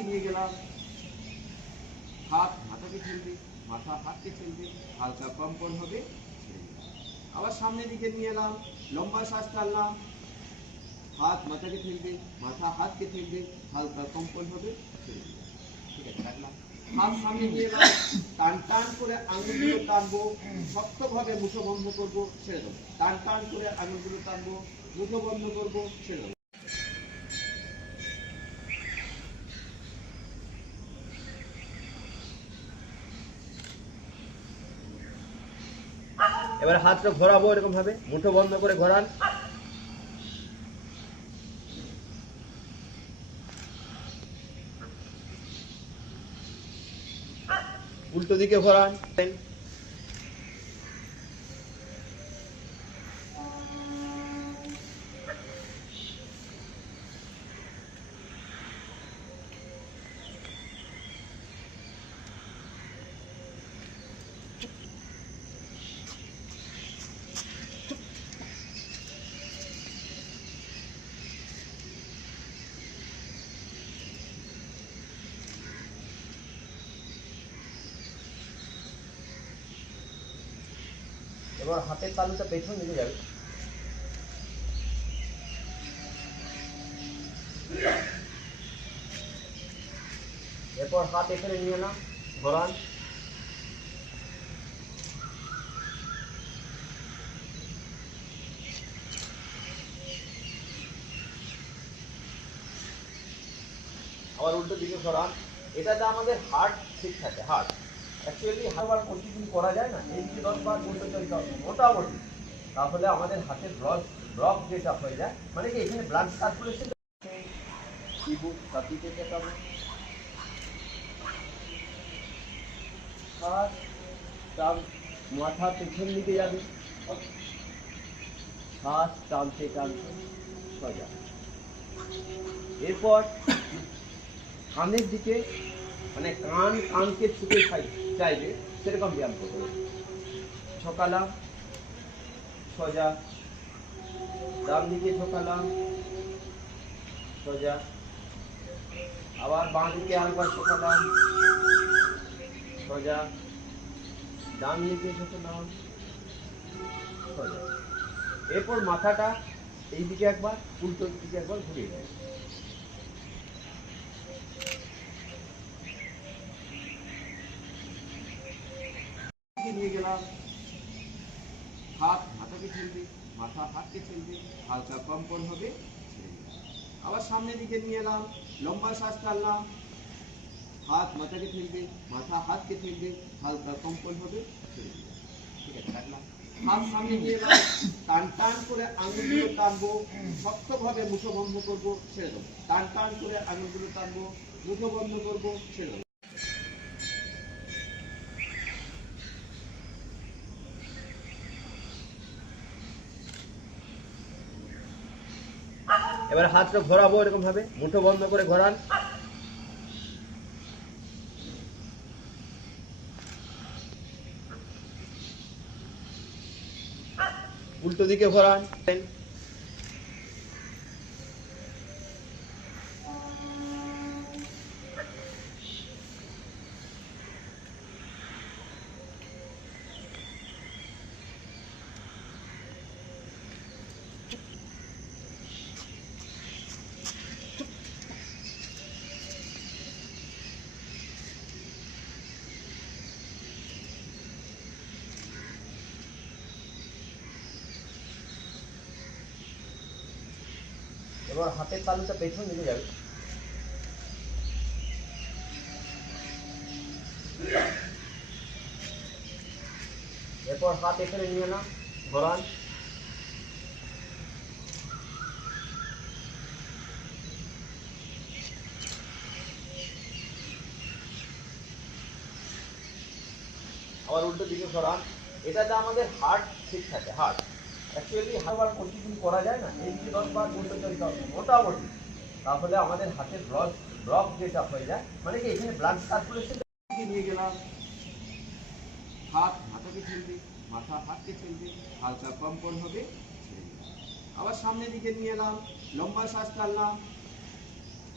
দিকে নিয়ে গেলাম, হাত মাথাকে ঠেলবে, মাথা হাতকে ঠেলবে, হালকা কম্পন হবে, ছেড়ে দিলাম। আবার সামনের দিকে নিয়ে এলাম, লম্বা শ্বাস টানলাম, হাত মাথাকে ঠেলবে, মাথা হাতকে ঠেলবে, হালকা কম্পন হবে, ছেড়ে দিলাম। ঠিক আছে, রাখলাম। হাত সামনে নিয়ে এলাম, টান টান করে আঙুলগুলো টানবো, শক্তভাবে মুঠো বন্ধ করবো, ছেড়ে দেবো। টান টান করে আঙুলগুলো টানবো, মুঠো বন্ধ করবো, ছেড়ে দেবো। এবার হাতটা ঘোরাবো এরকম ভাবে, মুঠো বন্ধ করে ঘোরান। উল্টো দিকে ঘোরান। এবার হাতের তালুটা পেছন দিকে যাবে। এরপর হাত এখানে নিয়ে না, ঘোরান। আবার উল্টো দিকে ঘোরান। এটাতে আমাদের হার্ট ঠিক থাকে। হার্ট অ্যাকচুয়ালি হারবার প্রতিদিন করা যায় না, এই 10 বার করতে চলতে হবে মোটামুটি, তাহলে আমাদের হাতের ব্লক যেটা হয়ে যায়, মানে কি এখানে ব্লাড সার্কুলেশন মাথা পেছন দিকে যাবে, শ্বাস টানতে টানতে সোজা। এরপর কানের দিকে, মানে কানকে ছুটে চাইবে সেরকম ব্যায়াম করতে হবে। ঝোঁকালাম, সোজা, ডান দিকে ঝোঁকালাম, সোজা, আবার বাঁ দিকে আরেকবার ঝোঁকালাম, সোজা, ডান দিকে ঝোঁকালাম, সোজা। এরপর মাথাটা এই দিকে একবার, উল্টো দিকে একবার ঘুরিয়ে দেয়। নিয়ে গেলাম, হাত মাথাকে ঠেলবে, মাথা হাতকে ঠেলবে, হালকা কম্পন হবে, ছেড়ে দিলাম। আবার সামনের দিকে নিয়ে এলাম, লম্বা শ্বাস টানলাম, হাত মাথাকে ঠেলবে, মাথা হাতকে ঠেলবে, হালকা কম্পন হবে, ছেড়ে দিলাম। ঠিক আছে, রাখলাম। হাত সামনে নিয়ে এলাম, টান টান করে আঙুলগুলো টানবো, শক্তভাবে মুঠো বন্ধ করবো, ছেড়ে দেবো। টান টান করে আঙুলগুলো টানবো, মুঠো বন্ধ করবো, ছেড়ে দেবো। এবার হাতটা ঘোরাবো এরকম ভাবে, মুঠো বন্ধ করে ঘোরান। উল্টো দিকে ঘোরান। এবার হাতের তালুটা পেছন দিকে যাবে। এরপর হাত এখানে নিয়ে না, ঘোরান। আবার উল্টো দিকে ঘোরান। এটাতে আমাদের হার্ট ঠিক থাকে। হার্ট অ্যাকচুয়ালি হারবার প্রতিদিন করা যায় না, এই 10 বার করতে চলতে হবে মোটামুটি, তাহলে আমাদের হাতের ব্লক যেটা হয়ে যায়, মানে কি এখানে ব্লাড সার্কুলেশন নিয়ে গেলাম, হাত মাথাকে ঠেলবে, মাথা হাতকে ঠেলবে, হালকা কম্পন হবে, ছেড়ে দিলাম। আবার সামনের দিকে নিয়ে এলাম, লম্বা শ্বাস টানলাম,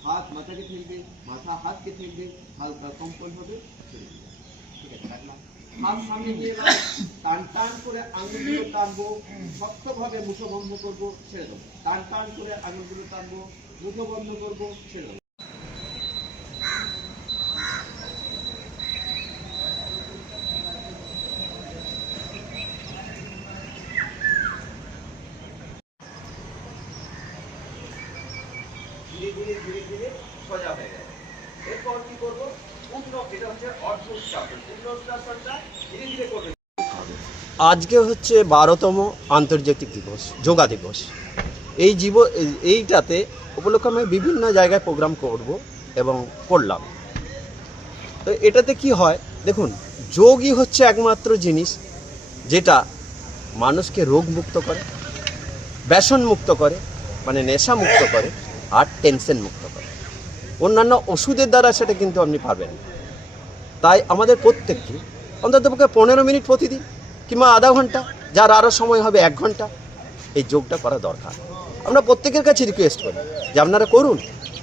হাত মাথাকে ঠেলবে, মাথা হাতকে ঠেলবে, হালকা কম্পন হবে, ছেড়ে দিবে। ঠিক আছে, রাখলাম। হাত সামনে নিয়ে এলাম, টান টান করে আঙুলগুলো টানবো, শক্তভাবে মুঠো বন্ধ করবো, ছেড়ে দেবো। টান টান করে আঙুলগুলো টানবো, মুঠো বন্ধ করবো, ছেড়ে দেবো। ধীরে ধীরে ধীরে ধীরে সোজা হয়ে গেল। এরপর কি করবো? এটা হচ্ছে অর্ধ উত্তাপন। পূর্ণ উত্তাপনটা ধীরে ধীরে করবে। আজকে হচ্ছে 12তম আন্তর্জাতিক দিবস, যোগা দিবস। এইটাতে উপলক্ষে আমি বিভিন্ন জায়গায় প্রোগ্রাম করব এবং করলাম। তো এটাতে কি হয় দেখুন, যোগই হচ্ছে একমাত্র জিনিস যেটা মানুষকে রোগমুক্ত করে, ব্যসন মুক্ত করে, মানে নেশা মুক্ত করে, আর টেনশন মুক্ত করে। অন্যান্য ওষুধের দ্বারা সেটা কিন্তু আপনি পারবেন না। তাই আমাদের প্রত্যেককে অন্ততপক্ষে 15 মিনিট প্রতিদিন কিংবা আধা ঘন্টা, যার আরও সময় হবে 1 ঘন্টা, এই যোগটা করা দরকার। আমরা প্রত্যেকের কাছে রিকোয়েস্ট করি যে আপনারা করুন,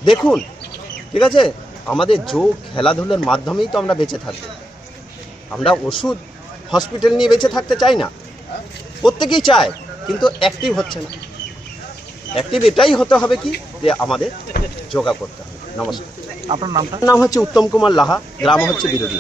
দেখুন। ঠিক আছে, আমাদের যোগ খেলাধুলার মাধ্যমেই তো আমরা বেঁচে থাকবো। আমরা ওষুধ হসপিটাল নিয়ে বেঁচে থাকতে চাই না, প্রত্যেকেই চায়, কিন্তু অ্যাক্টিভ হচ্ছে না। অ্যাক্টিভ এটাই হতে হবে কি, যে আমাদের যোগা করতে হবে। নমস্কার। আপনার নামটা? নাম হচ্ছে উত্তম কুমার লাহা, গ্রাম হচ্ছে বিরোধী।